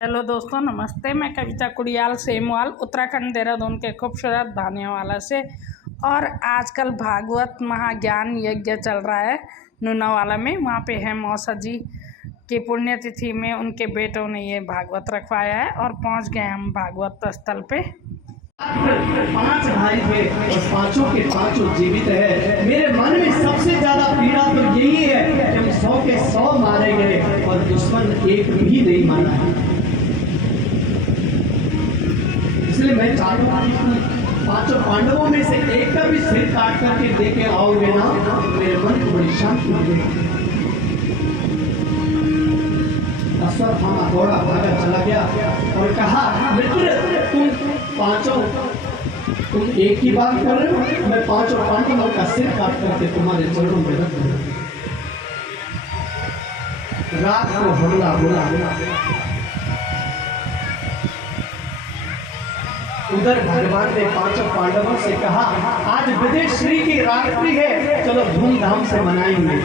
Hello दोस्तों, नमस्ते। मैं कविता कुड़ियाल सेमवाल उत्तराखंड देहरादून के खूबसूरत भानियावाला से। और आजकल भागवत महाज्ञान यज्ञ चल रहा है नूनावाला में। वहाँ पे है मौसा जी की पुण्यतिथि में उनके बेटों ने ये भागवत रखवाया है और पहुँच गए हम भागवत स्थल पे। 5 भाई थे और पांचों के पांचों जीवित है। मेरे मन में सबसे ज्यादा पीड़ा तो यही है कि हम 100 के 100 मारे गए और दुश्मन एक भी नहीं मारा है। इसलिए मैं चाहता हूँ कि पांचों पांडवों में से एक का भी सिर काट करके देके आओगे ना, मेरे मन को बड़ी शांति मिलेगी। अश्वत्थामा दौड़ा भागा चला गया और कहा, मित्र तुम पांचों तुम एक ही बात कर रहे हो। मैं पांचों पांडवों का सिर काट करके तुम्हारे चरणों में रख दूंगा। रात को हमला बोला। उधर भगवान ने पांचों पांडवों से कहा, आज विदेश्री की रात्रि है, चलो धूमधाम से मनाएंगे।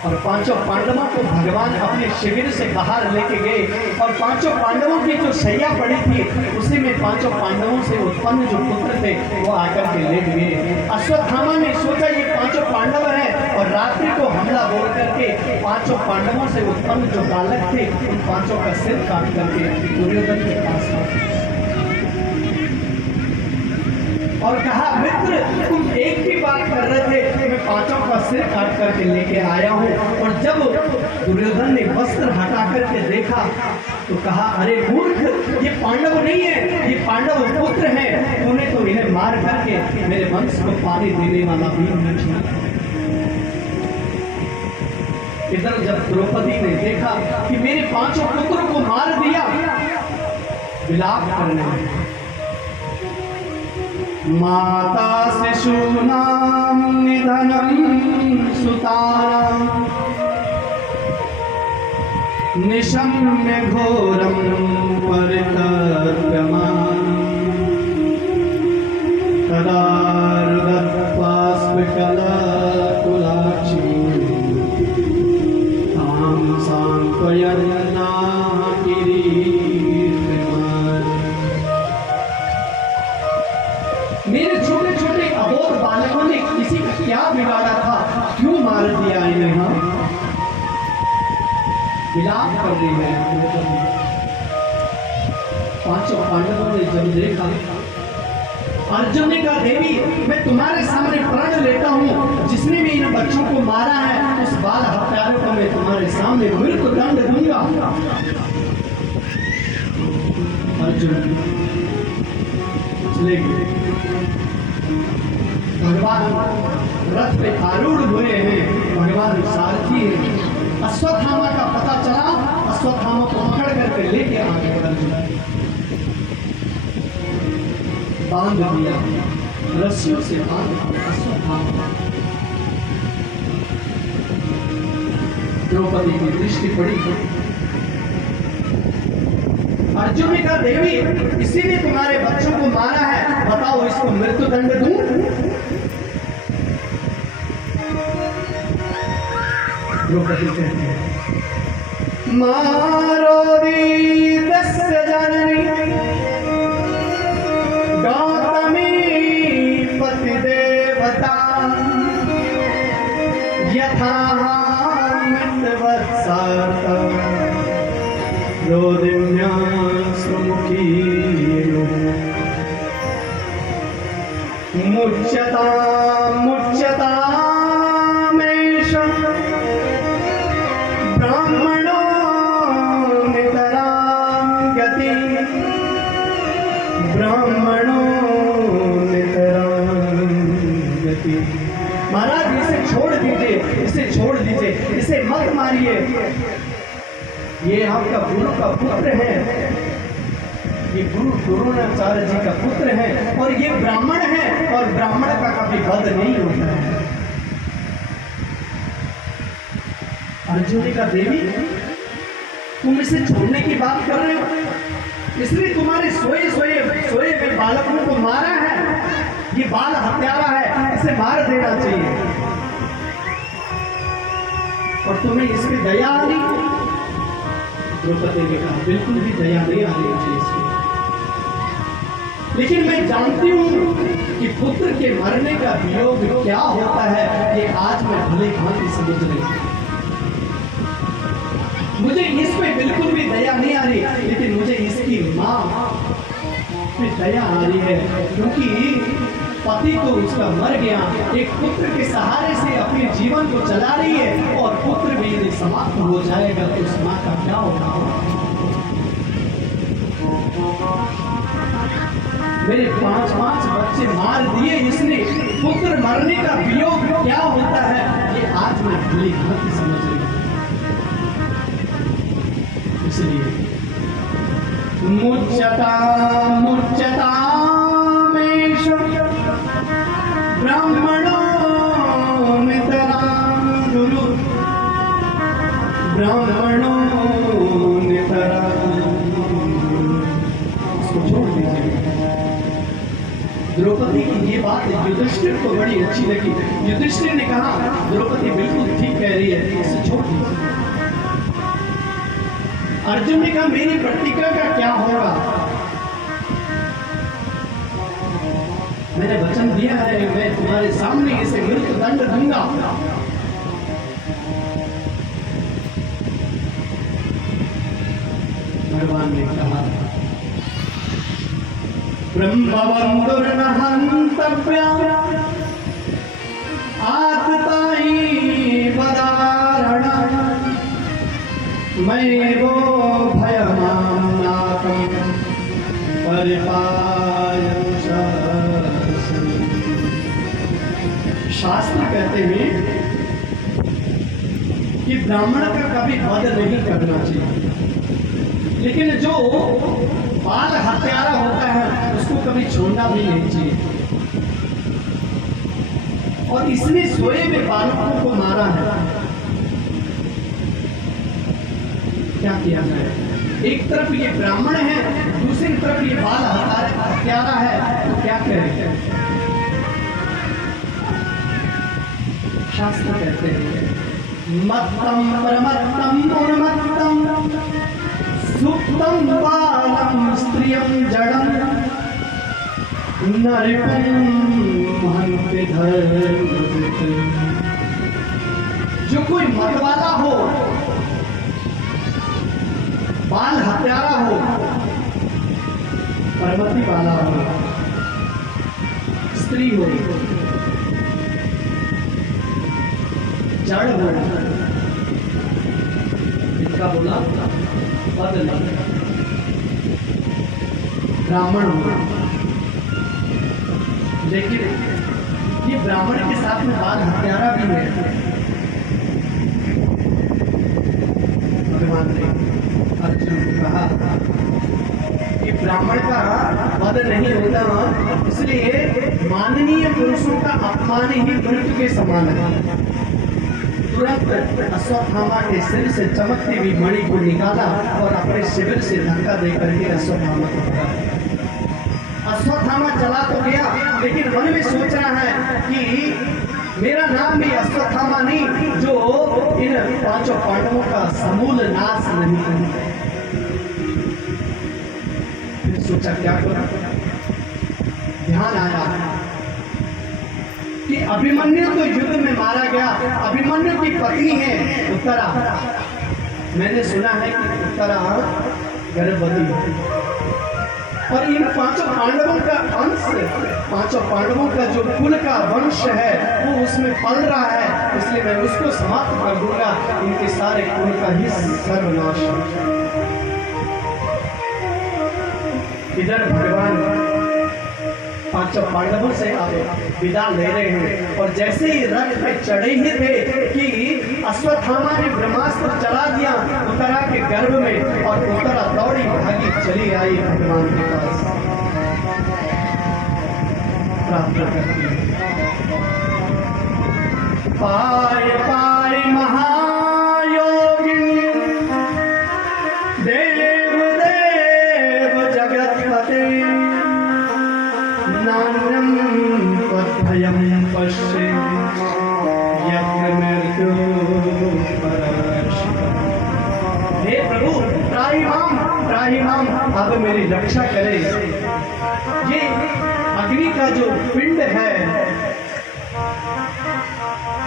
और पांचों पांडवों को भगवान अपने शिविर से बाहर लेके गए और पांचों पांडवों की जो शैया पड़ी थी उसी में पांचों पांडवों से उत्पन्न जो पुत्र थे वो आकर के लेट गए। अश्वत्थामा ने सोचा ये पांचों पांडव हैं और रात्रि को हमला बोल करके पांचों पांडवों से उत्पन्न जो बालक थे उन पांचों का सिर काट करके दुर्योधन के पास आ और कहा, मित्र तुम एक ही बात कर रहे थे, मैं पांचों का सिर काट करके लेके आया हूँ। और जब दुर्योधन ने वस्त्र हटा करके देखा तो कहा, अरे मूर्ख, ये पांडव नहीं है, ये पांडव पुत्र हैं। तूने तो इन्हें मार करके मेरे वंश को पानी देने वाला भी नहीं छोड़ा। इधर जब द्रौपदी ने देखा कि मेरे पांचों पुत्रों को मार दिया, विलाप करने लगी। माता शिशूनां निधनं सुतानां निशम्य घोरं परितप्यमानं तदा रुदत्पास्मिकलकुलाक्षी तां सांत्वयन्ना मेरे छोटे छोटे अबोध बालकों ने किसी का क्या बिगाड़ा था, क्यों मार दिया इन्हें? विलाप कर रही है। पांचों पांडवों ने जब देखा, अर्जुन ने कहा, देवी मैं तुम्हारे सामने प्रण लेता हूँ, जिसने भी इन बच्चों को मारा है उस बाल हत्यारों को मैं तुम्हारे सामने मृत्यु दंड दूंगा। अर्जुन चले गए। भगवान रथ पे आरूढ़ हुए हैं, भगवान सारथी है। अश्वत्थामा का पता चला, अश्वत्थामा को पकड़ करके लेके आगे बढ़ गया, बांध दिया, रस्सियों से बांध दिया अश्वत्थामा। द्रौपदी की दृष्टि पड़ी। अर्जुन ने कहा, देवी इसीलिए तुम्हारे बच्चों को मारा है, बताओ इसको मृत्यु दंड दूं? द्रौपदी कहती है, मारोदीतस्य जननी गौतमी पतिदेवता यथा मृतवत्सार्थ रोदिन्या सुमुखी मुच्यता मुच्यता ब्राह्मणो नितरां गति ब्राह्मणो नितरां गति। महाराज इसे छोड़ दीजिए, इसे छोड़ दीजिए, इसे मत मारिए। ये आपका गुरु का पुत्र है, ये गुरु द्रोणाचार्य जी का पुत्र है और ये ब्राह्मण है और ब्राह्मण का कभी वध नहीं होता है। अर्जुन ने कहा, देवी तुम इसे छोड़ने की बात कर रहे हो, इसलिए तुम्हारे सोए हुए बालकों को मारा है। ये बाल हत्यारा है, इसे मार देना चाहिए। और तुम्हें इस पे दया आ रही, द्रौपदी ने कहा बिल्कुल भी दया नहीं आ रही मुझे इसमें, लेकिन मैं जानती हूँ कि पुत्र के मरने का वियोग क्या होता है, ये आज मैं भले भांति समझ रही हूँ। मुझे इसमें बिल्कुल भी दया नहीं आ रही, लेकिन मुझे इसकी माँ पे दया आ रही है, क्योंकि पति तो उसका मर गया, एक पुत्र के सहारे से अपने जीवन को चला रही है, और पुत्र भी यदि समाप्त हो जाएगा तो उस माँ का क्या होगा। मेरे 5 बच्चे मार दिए इसने, पुत्र मरने का वियोग क्या होता है, ये आज मैं भली भांति समझ रही हूँ। इसलिए मुच्यता ब्राह्मणो नितरां गुरु, ब्राह्मणो नितरां। इसको छोड़ दीजिए। द्रौपदी की ये बात युधिष्ठिर को बड़ी अच्छी लगी। युधिष्ठिर ने कहा द्रौपदी बिल्कुल ठीक कह रही है, इसे छोड़ दीजिए। अर्जुन ने कहा मेरी प्रतिज्ञा का क्या होगा, मैंने वचन दिया है मैं तुम्हारे सामने इसे मृत्यु दंड दूंगा। भगवान ने कहा ब्रह्मवंदुर्न हन्तव्या आतताई वदारण, मैवो भयमानाकं परिपायं। शास्त्र कहते हैं कि ब्राह्मण का कभी वध नहीं करना चाहिए, लेकिन जो बाल हत्यारा होता है उसको कभी छोड़ना भी नहीं चाहिए। और इसने सोए हुए बालकों को मारा है। क्या किया जाए, एक तरफ ये ब्राह्मण है, दूसरी तरफ ये बाल हत्यारा है, तो क्या करें। शास्त्र कहते हैं मत्तम परमत्तम उन्मत्तम सुप्तम बालम स्त्रियं जड़म नरिपं महन्ते धर्म। जो कोई मतवाला हो, बाल हत्यारा हो, परमति वाला हो, स्त्री हो, जड़ हो, इसका बोला बदल, ब्राह्मण हो, लेकिन ये ब्राह्मण के साथ में बाल हत्यारा भी है। भगवान ने अर्जुन को कहा कि ब्राह्मण का वध नहीं होता, इसलिए माननीय पुरुषों का अपमान ही मृत्यु के समान है। तुरंत अश्वत्थामा के सिर से चमकती हुई मणि को निकाला और अपने शिविर से धक्का देकर के अश्वत्थामा को पकड़ा। अश्वत्थामा चला तो गया, लेकिन मन में सोच रहा है कि मेरा नाम भी अश्वत्थामा नहीं, जो इन पांचों पांडवों का समूल नाश नहीं करें। फिर सोचा क्या करूं, ध्यान आया कि अभिमन्यु तो युद्ध में मारा गया, अभिमन्यु की पत्नी है उत्तरा। मैंने सुना है कि उत्तरा गर्भवती है, और इन पांचों पांडवों का अंश, पांचों पांडवों का जो कुल का वंश है वो उसमें पल रहा है, इसलिए मैं उसको समाप्त कर दूंगा, इनके सारे कुल का ही सर्वनाश। इधर भगवान पांचों पांडवों से विदा ले रहे हैं, और जैसे ही रथ पे चढ़े ही थे कि अश्वत्थामा ने ब्रह्मास्त्र चला दिया उत्तरा के गर्भ में, और उत्तरा दौड़ी भागी चली आई भगवान के पास प्रार्थना करती है। पाए पाए महायोगिनी देव देव जगत्पते, नान्यं त्वद्भयं पश्ये यत्र मृत्युः परश्य। हे प्रभु त्राहिमाम अब मेरी रक्षा करे। ये अग्नि का जो पिंड है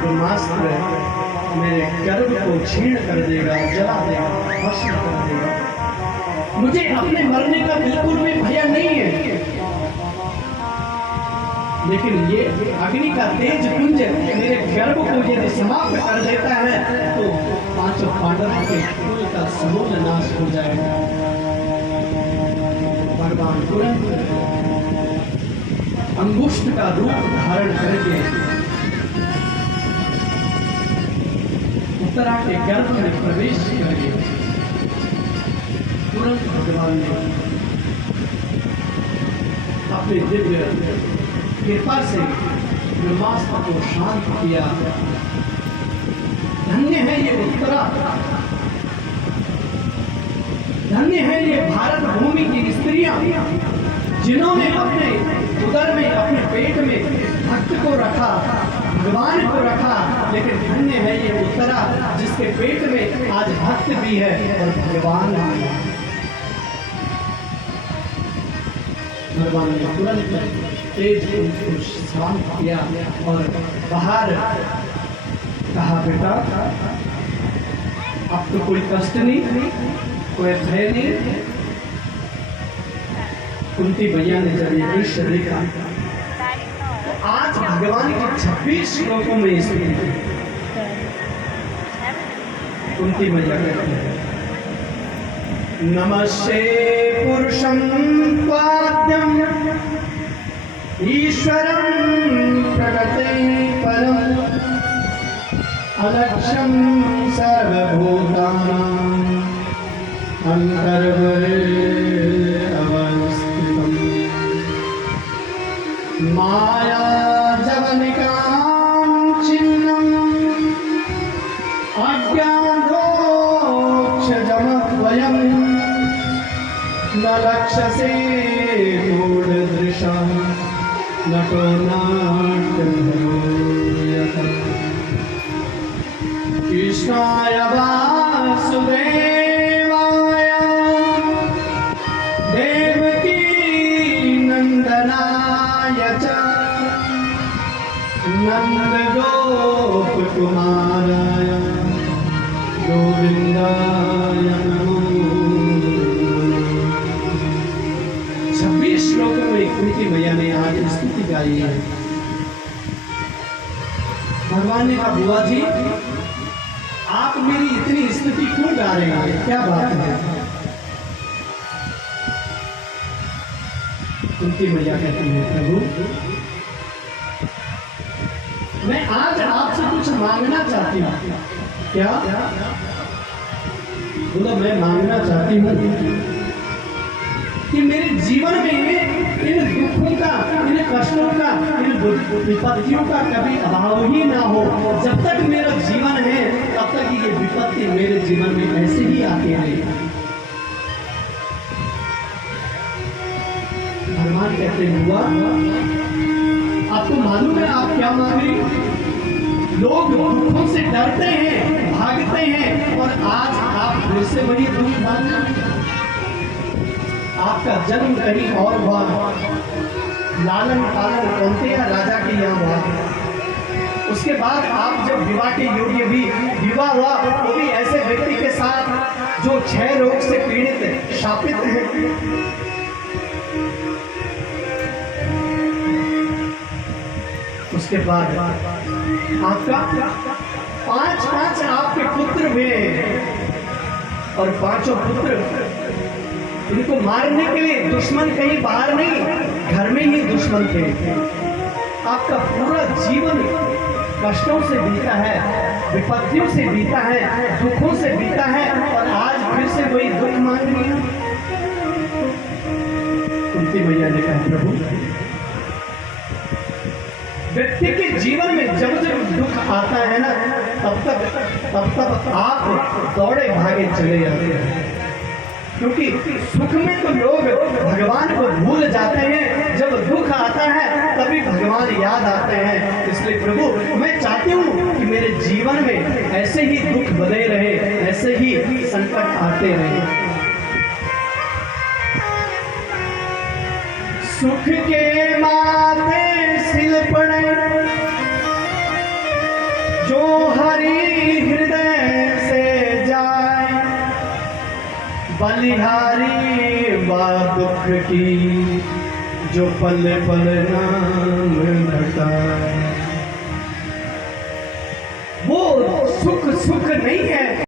ब्रह्मास्त्र मेरे गर्भ को क्षीण कर देगा, जला देगा, भस्म कर देगा। मुझे अपने मरने का बिल्कुल भी भय नहीं है, लेकिन ये अग्नि का तेज पुंज मेरे गर्भ को यदि समाप्त कर देता है तो पांचों पांडवों के कुल का समूल नाश हो जाएगा। भगवान तुरंत अंगुष्ठ का रूप धारण करके उत्तरा के गर्भ में प्रवेश करें। तुरंत भगवान ने अपने दिव्य कृपा से ब्रह्मास्त्र को शांत किया। धन्य है ये उत्तरा, धन्य है ये भारत भूमि की स्त्रियां जिन्होंने अपने उदर में, अपने पेट में भक्त को रखा, भगवान को रखा। लेकिन धन्य है ये उत्तरा जिसके पेट में आज भक्त भी है और भगवान भी है। भगवान ने तुरंत तेज को शांत किया और बाहर कहा, बेटा अब तो कोई कष्ट नहीं, कोई भय नहीं। कुंती मैया ने जब ये दृश्य देखा तो आज भगवान के 26 श्लोकों में स्थिति कुंती मैया कहती है, नमस्ते पुरुषं त्वाद्यं ईश्वरं प्रकृते परम् अलक्ष्यं सर्वभूतानां अन्तर्बहिः अवस्थितम् माया जवनिकां छिन्नम् अज्ञानोक्षजमद्वयम् न लक्ष्यसे मूढदृशम् नटो नाट्यधरो यथा कृष्णाय वासुदेवाय देवकी नंदनाय च नंदगोपकुमाराय गोविंदाय नमो। 26 श्लोकों में कुंती मैया ने आज स्तुति गाई है। भगवान ने कहा, बुआ जी आप मेरी इतनी स्तुति क्यों गा रहे हैं, क्या बात है? कुंती मैया कहती है, प्रभु मैं आज आपसे कुछ मांगना चाहती हूँ। क्या? बोलो मैं मांगना चाहती हूँ कि मेरे जीवन में इन दुखों का, इन कष्टों का, इन विपत्तियों का कभी अभाव ही ना हो। जब तक मेरा जीवन है तब तक ये विपत्ति मेरे जीवन में ऐसे ही आती रहे। भगवान कहते हुआ आपको मालूम है आप क्या मांग रही? लोग दुखों से डरते हैं, भागते हैं, और आज आप फिर से वही दुख मांग रहे। आपका जन्म कहीं और हुआ, लालन पालन कौंतेया राजा के यहाँ हुआ। उसके बाद आप जब विवाह के योग्य भी विवाह हुआ, वो भी ऐसे व्यक्ति के साथ जो क्षय रोग से पीड़ित शापित है। उसके बाद आपका 5 आपके पुत्र हुए, और 5 पुत्र इनको मारने के लिए दुश्मन कहीं बाहर नहीं, घर में ही दुश्मन थे। आपका पूरा जीवन कष्टों से बीता है, विपत्तियों से बीता है, दुखों से बीता है, और आज फिर से वही दुख मांग रही है। कुंती मैया ने कहा, प्रभु व्यक्ति के जीवन में जब जब दुख आता है ना, तब तक आप दौड़े भागे चले जाते हैं, क्योंकि सुख में तो लोग भगवान को भूल जाते हैं, जब दुख आता है तभी भगवान याद आते हैं। इसलिए प्रभु मैं चाहती हूँ कि मेरे जीवन में ऐसे ही दुख बने रहे, ऐसे ही संकट आते रहे। सुख के माथे सिल पड़े जो हरि हृदय से जाए, बलिहारी बा दुख की जो पल पल नाम घटाए। वो सुख सुख नहीं है।